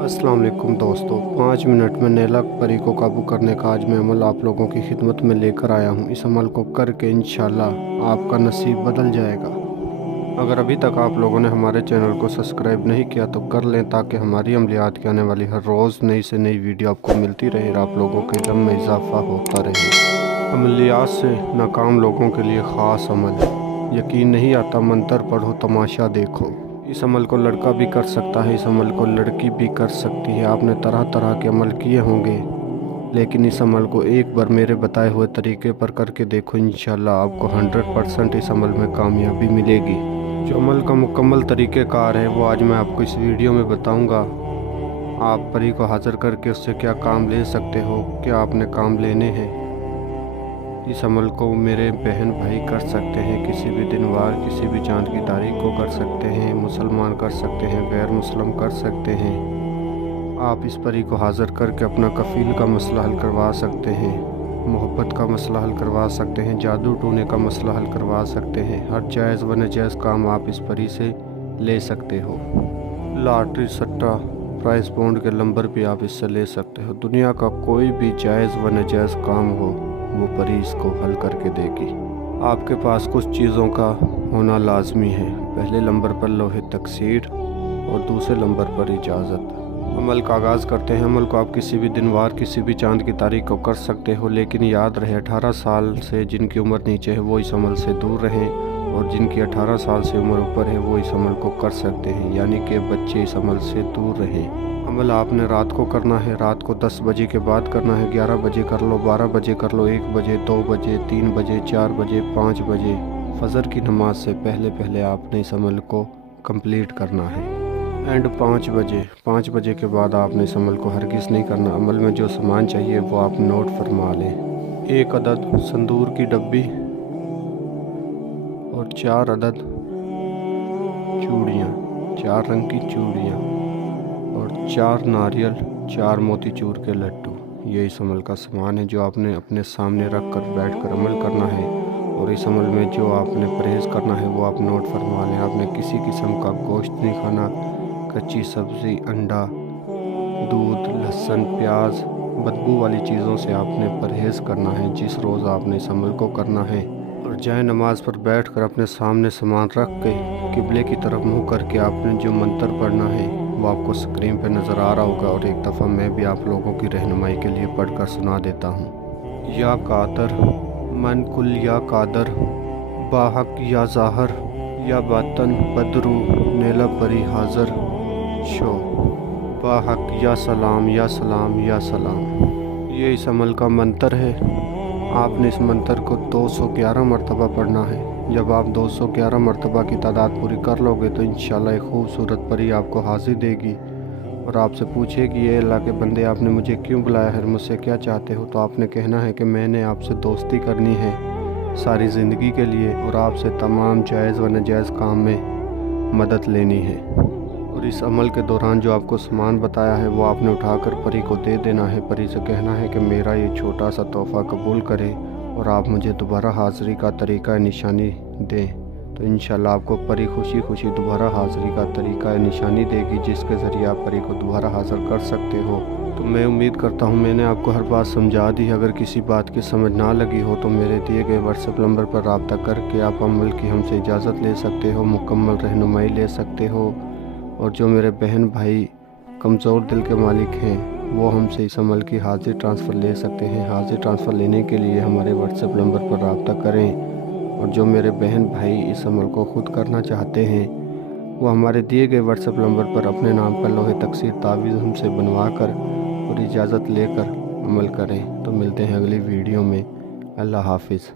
अस्सलाम वालेकुम दोस्तों, 5 मिनट में नैला परी को काबू करने का आज मैं अमल आप लोगों की खिदमत में लेकर आया हूँ। इस अमल को करके इंशाल्लाह आपका नसीब बदल जाएगा। अगर अभी तक आप लोगों ने हमारे चैनल को सब्सक्राइब नहीं किया तो कर लें, ताकि हमारी अमलियात की आने वाली हर रोज़ नई से नई वीडियो आपको मिलती रहे और आप लोगों के इल्म में इजाफा होता रहे। अमलियात से नाकाम लोगों के लिए ख़ास अमल है। यकीन नहीं आता, मंतर पढ़ो तमाशा देखो। इस अमल को लड़का भी कर सकता है, इस अमल को लड़की भी कर सकती है। आपने तरह तरह के अमल किए होंगे, लेकिन इस अमल को एक बार मेरे बताए हुए तरीके पर करके देखो, इंशाल्लाह आपको 100% इस अमल में कामयाबी मिलेगी। जो अमल का मुकम्मल तरीक़ेकार है वो आज मैं आपको इस वीडियो में बताऊंगा। आप परी को हाज़िर करके उससे क्या काम ले सकते हो, क्या आपने काम लेने हैं। इस अमल को मेरे बहन भाई कर सकते हैं, किसी भी दिन वार किसी भी चाँद की तारीख को कर सकते हैं, मुसलमान कर सकते हैं, गैर मुसलम कर सकते हैं। आप इस परी को हाज़िर करके अपना कफ़ील का मसला हल करवा सकते हैं, मोहब्बत का मसला हल करवा सकते हैं, जादू टोने का मसला हल करवा सकते हैं। हर जायज़ व नाजायज़ काम आप इस परी से ले सकते हो। लॉटरी, सट्टा, प्राइस बॉन्ड के नंबर भी आप इससे ले सकते हो। दुनिया का कोई भी जायज़ व नाजायज़ काम हो वो परी इसको हल करके देगी। आपके पास कुछ चीज़ों का होना लाजमी है। पहले नंबर पर लोहे तकसीर और दूसरे नंबर पर इजाज़त। अमल का आगाज़ करते हैं। अमल को आप किसी भी दिन वार किसी भी चाँद की तारीख को कर सकते हो, लेकिन याद रहे 18 साल से जिनकी उम्र नीचे है वो इस अमल से दूर रहें, और जिनकी 18 साल से उम्र ऊपर है वो इस अमल को कर सकते हैं, यानी कि बच्चे इस अमल से दूर रहें। अमल आपने रात को करना है, रात को 10 बजे के बाद करना है। 11 बजे कर लो, 12 बजे कर लो, 1 बजे, 2 बजे, 3 बजे, 4 बजे, 5 बजे। फजर की नमाज से पहले पहले आपने इस अमल को कंप्लीट करना है। एंड 5 बजे के बाद आपने इस अमल को हरगिज़ नहीं करना। अमल में जो सामान चाहिए वो आप नोट फरमा लें। 1 अदद संदूर की डब्बी और 4 अदद चूड़ियाँ, 4 रंग की चूड़ियाँ और 4 नारियल, 4 मोतीचूर के लड्डू। ये इस अमल का सामान है जो आपने अपने सामने रख कर बैठ कर अमल करना है। और इस अमल में जो आपने परहेज़ करना है वो आप नोट फरमा लें। आपने किसी किस्म का गोश्त नहीं खाना, कच्ची सब्ज़ी, अंडा, दूध, लहसुन, प्याज, बदबू वाली चीज़ों से आपने परहेज़ करना है जिस रोज़ आपने इस अमल को करना है। और जाए नमाज पर बैठकर अपने सामने सामान रख के किबले की तरफ मुँह करके आपने जो मंत्र पढ़ना है वो आपको स्क्रीन पे नज़र आ रहा होगा, और एक दफ़ा मैं भी आप लोगों की रहनुमाई के लिए पढ़कर सुना देता हूँ। या कादर मन कुल, या कादर बाहक, या ज़ाहर, या बातन बदरू नेला परी हाज़र शो बाहक, या सलाम, या सलाम, या सलाम। ये इस अमल का मंत्र है। आपने इस मंत्र को 211 मरतबा पढ़ना है। जब आप 211 मरतबा की तादाद पूरी कर लोगे तो इंशाल्लाह एक खूबसूरत परी आपको हाजिर देगी और आपसे पूछेगी, ये अल्लाह के बंदे आपने मुझे क्यों बुलाया है, मुझसे क्या चाहते हो। तो आपने कहना है कि मैंने आपसे दोस्ती करनी है सारी ज़िंदगी के लिए, और आपसे तमाम जायज़ व नाजायज़ काम में मदद लेनी है। और इस अमल के दौरान जो आपको सामान बताया है वो आपने उठाकर परी को दे देना है। परी से कहना है कि मेरा ये छोटा सा तोहफ़ा कबूल करें और आप मुझे दोबारा हाज़िरी का तरीक़ा निशानी दें। तो इंशाल्लाह आपको परी खुशी खुशी दोबारा हाज़िरी का तरीक़ा निशानी देगी, जिसके ज़रिए आप परी को दोबारा हाज़िर कर सकते हो। तो मैं उम्मीद करता हूँ मैंने आपको हर बात समझा दी। अगर किसी बात की समझ ना लगी हो तो मेरे दिए गए व्हाट्सएप नंबर पर रब्ता करके आप अमल की हमसे इजाज़त ले सकते हो, मुकम्मल रहनुमाई ले सकते हो। और जो मेरे बहन भाई कमज़ोर दिल के मालिक हैं वो हमसे इस अमल की हाजिर ट्रांसफ़र ले सकते हैं। हाजिर ट्रांसफ़र लेने के लिए हमारे व्हाट्सएप नंबर पर रब्ता करें। और जो मेरे बहन भाई इस अमल को ख़ुद करना चाहते हैं वो हमारे दिए गए व्हाट्सएप नंबर पर अपने नाम पर लोहे तकसीर तावीज़ हमसे बनवा कर और इजाज़त लेकर अमल करें। तो मिलते हैं अगली वीडियो में। अल्लाह हाफिज़।